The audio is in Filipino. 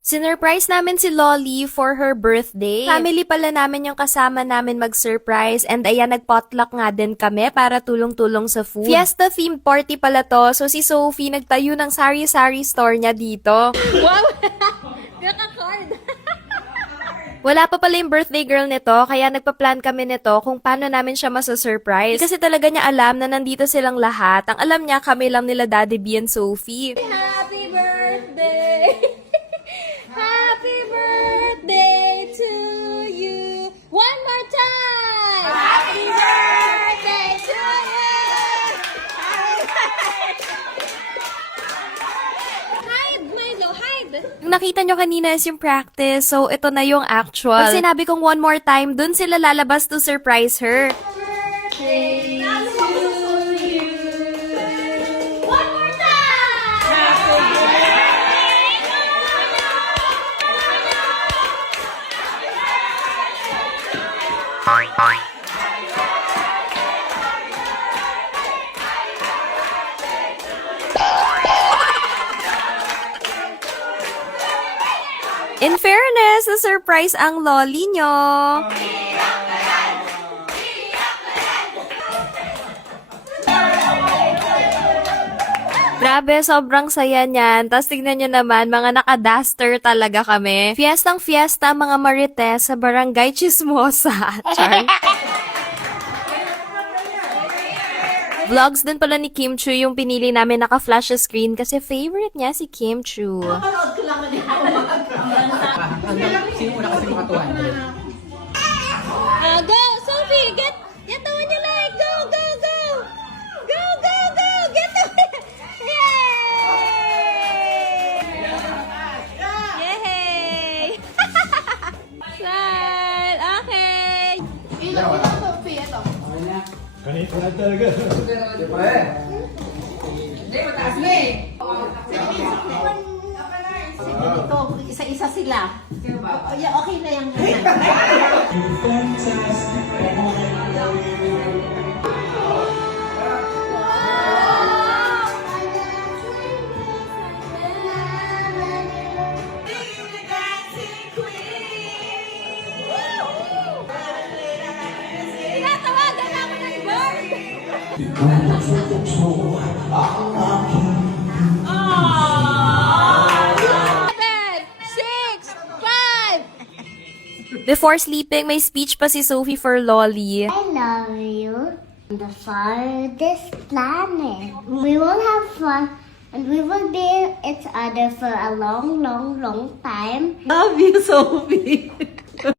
Sinurprise namin si Lolly for her birthday. Family pala namin yung kasama namin mag-surprise and ayan, nag-potluck nga din kami para tulong-tulong sa food. Fiesta-themed party pala to, so si Sophie nagtayo ng sari-sari store niya dito. Wow! Naka-card! Wala pa pala yung birthday girl nito, kaya nagpa-plan kami nito kung paano namin siya masasurprise. Kasi talaga niya alam na nandito silang lahat. Ang alam niya, kami lang nila Daddy B and Sophie. Happy birthday! Happy birthday to you! One more time! Happy birthday to you! Hide, Milo, hide! Yung nakita nyo kanina is yung practice, so ito na yung actual. Pag sinabi kong one more time, dun sila lalabas to surprise her. Birthday to you! One more time! In fairness, na-surprise ang lolly nyo. Grabe, sobrang saya niyan. Tapos tignan nyo naman, mga naka-duster talaga kami. Fiestang fiesta, mga marites sa Barangay Chismosa. Char. Vlogs din pala ni Kim Chu yung pinili namin naka-flash sa screen kasi favorite niya si Kim Chu. Sino muna kasi makatuhan? Go, Sophie! Get the one you like! Go, go, go! Go, go, go! Get the one! Yay! Yay! Smile! Okay! Ganito na talaga. Hindi, mataas na eh. Ito, isa-isa sila. Okay na yung Tinatawagan ako ng bird! Before sleeping, may speech pa si Sophie for Lolly. I love you on the farthest planet. We will have fun and we will be each other for a long, long, long time. Love you, Sophie.